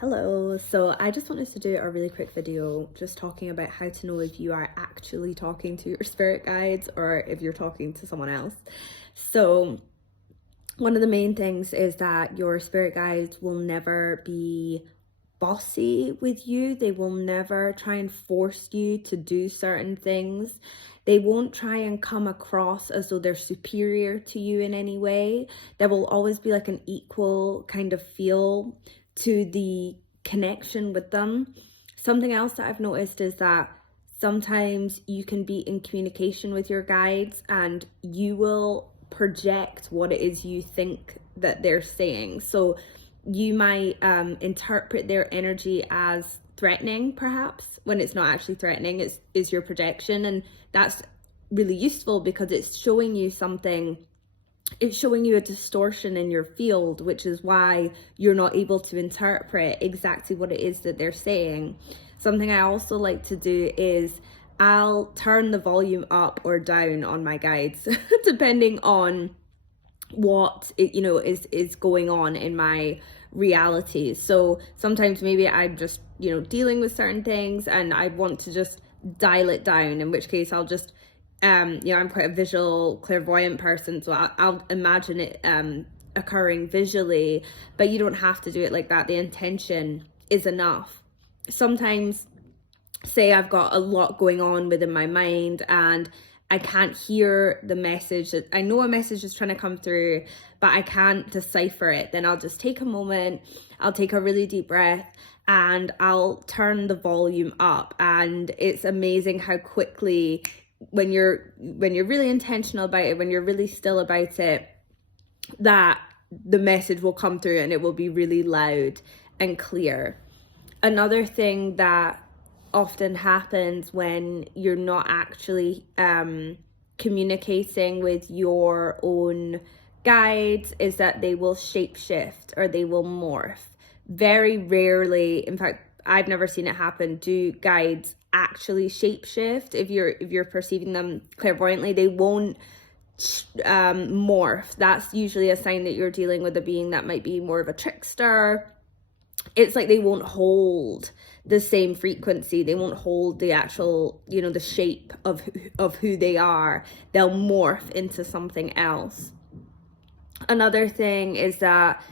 Hello, so I just wanted to do a really quick video just talking about how to know if you are actually talking to your spirit guides or if you're talking to someone else. So one of the main things is that your spirit guides will never be bossy with you. They will never try and force you to do certain things. They won't try and come across as though they're superior to you in any way. There will always be like an equal kind of feel to the connection with them. Something else that I've noticed is that sometimes you can be in communication with your guides and you will project what it is you think that they're saying. So you might interpret their energy as threatening, perhaps, when it's not actually threatening. It's your projection, and that's really useful because it's showing you something. It's showing you a distortion in your field, which is why you're not able to interpret exactly what it is that they're saying. Something I also like to do is I'll turn the volume up or down on my guides depending on what is going on in my reality. So sometimes maybe I'm just dealing with certain things and I want to just dial it down, in which case I'll just I'm quite a visual clairvoyant person, so I'll imagine it occurring visually, but you don't have to do it like that. The intention is enough. Sometimes, say I've got a lot going on within my mind and I can't hear the message. That I know a message is trying to come through, but I can't decipher it. Then I'll just take a moment, I'll take a really deep breath, and I'll turn the volume up. And it's amazing how quickly, when you're really intentional about it, when you're really still about it, that the message will come through and it will be really loud and clear. Another thing that often happens when you're not actually communicating with your own guides is that they will shapeshift or they will morph. Very rarely, in fact, I've never seen it happen, do guides actually shapeshift. If you're perceiving them clairvoyantly, they won't morph. That's usually a sign that you're dealing with a being that might be more of a trickster. It's like they won't hold the same frequency. They won't hold the actual, the shape of who they are. They'll morph into something else. Another thing is that,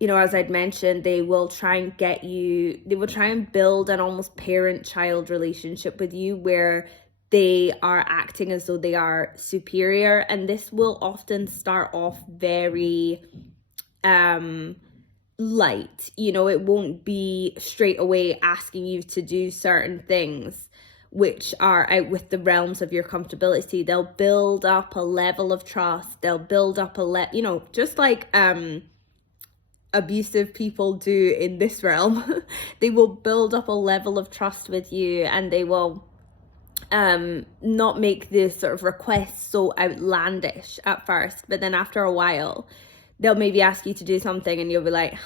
as I'd mentioned, they will try and build an almost parent-child relationship with you where they are acting as though they are superior. And this will often start off very light. It won't be straight away asking you to do certain things which are out with the realms of your comfortability. They'll build up a level of trust. They'll build up just like abusive people do in this realm. They will build up a level of trust with you, and they will not make this sort of request so outlandish at first, but then after a while they'll maybe ask you to do something and you'll be like,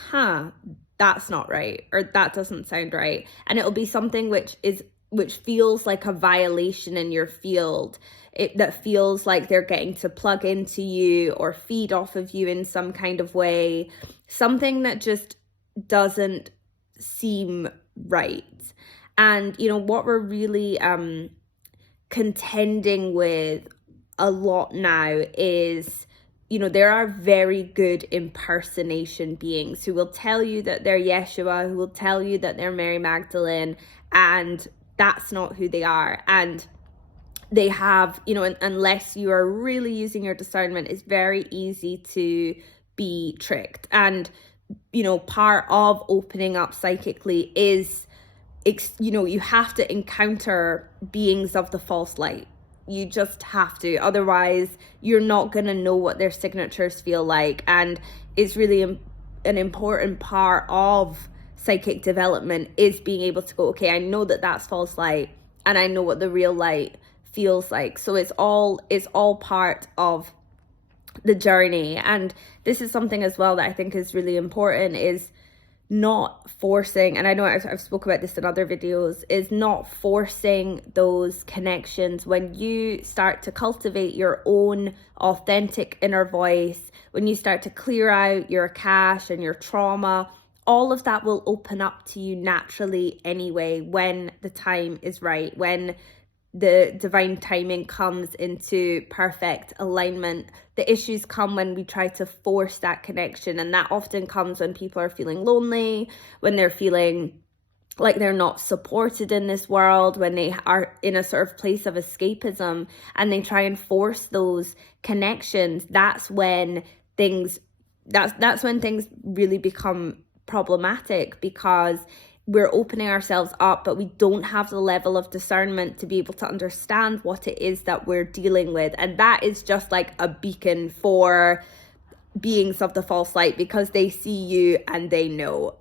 that's not right, or that doesn't sound right. And it'll be something which feels like a violation in your field. That feels like they're getting to plug into you or feed off of you in some kind of way. Something that just doesn't seem right. And, what we're really contending with a lot now is, there are very good impersonation beings who will tell you that they're Yeshua, who will tell you that they're Mary Magdalene, and that's not who they are. And they have, unless you are really using your discernment, it's very easy to be tricked. And, part of opening up psychically is, you have to encounter beings of the false light. You just have to. Otherwise, you're not going to know what their signatures feel like. And it's really an important part of psychic development is being able to go, okay, I know that that's false light and I know what the real light feels like. So it's all part of the journey. And this is something as well that I think is really important, is not forcing, and I know I've spoke about this in other videos, is not forcing those connections. When you start to cultivate your own authentic inner voice, when you start to clear out your cache and your trauma, all of that will open up to you naturally anyway when the time is right, when the divine timing comes into perfect alignment. The issues come when we try to force that connection, and that often comes when people are feeling lonely, when they're feeling like they're not supported in this world, when they are in a sort of place of escapism and they try and force those connections. That's when things really become problematic, because we're opening ourselves up, but we don't have the level of discernment to be able to understand what it is that we're dealing with. And that is just like a beacon for beings of the false light, because they see you and they know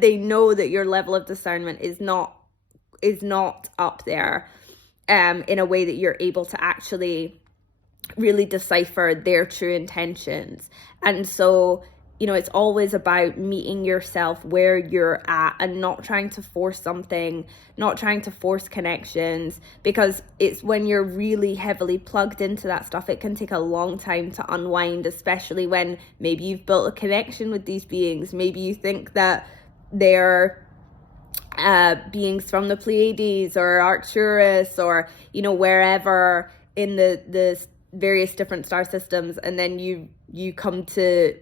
they know that your level of discernment is not up there in a way that you're able to actually really decipher their true intentions. And so, you know, it's always about meeting yourself where you're at and not trying to force something, not trying to force connections, because it's when you're really heavily plugged into that stuff, it can take a long time to unwind, especially when maybe you've built a connection with these beings. Maybe you think that they're beings from the Pleiades or Arcturus, or, you know, wherever in the various different star systems, and then you come to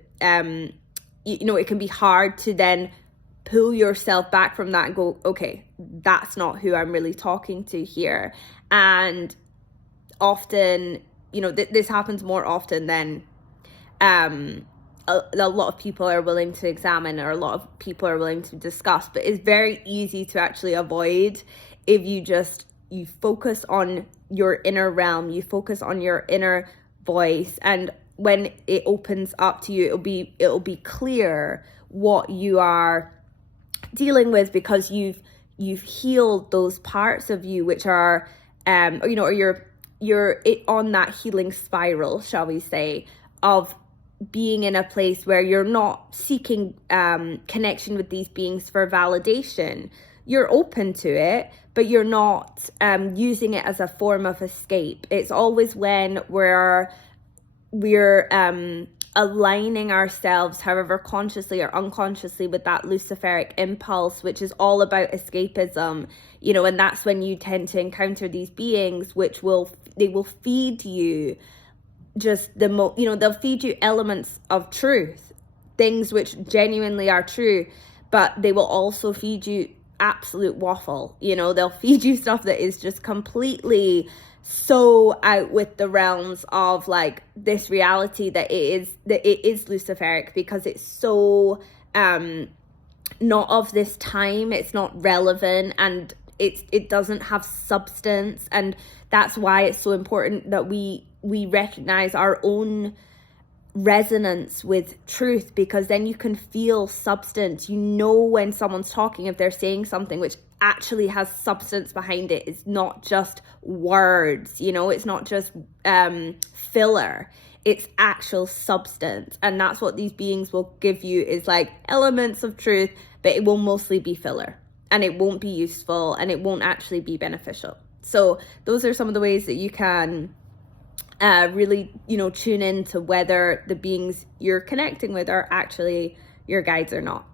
you know, it can be hard to then pull yourself back from that and go, okay, that's not who I'm really talking to here. And often, you know, this happens more often than a lot of people are willing to examine, or a lot of people are willing to discuss. But it's very easy to actually avoid if you focus on your inner realm, you focus on your inner voice, and when it opens up to you, it'll be clear what you are dealing with, because you've healed those parts of you which are or, you know, or you're on that healing spiral, shall we say, of being in a place where you're not seeking connection with these beings for validation. You're open to it, but you're not using it as a form of escape. It's always when we're aligning ourselves, however consciously or unconsciously, with that Luciferic impulse, which is all about escapism, you know. And that's when you tend to encounter these beings which will feed you just they'll feed you elements of truth, things which genuinely are true, but they will also feed you absolute waffle. You know, they'll feed you stuff that is just completely so out with the realms of like this reality that it is Luciferic, because it's so not of this time, it's not relevant, and it doesn't have substance. And that's why it's so important that we recognize our own resonance with truth, because then you can feel substance. You know when someone's talking, if they're saying something which actually has substance behind it. It's not just words, you know, it's not just filler, it's actual substance. And that's what these beings will give you, is like elements of truth, but it will mostly be filler, and it won't be useful, and it won't actually be beneficial. So those are some of the ways that you can really, you know, tune in to whether the beings you're connecting with are actually your guides or not.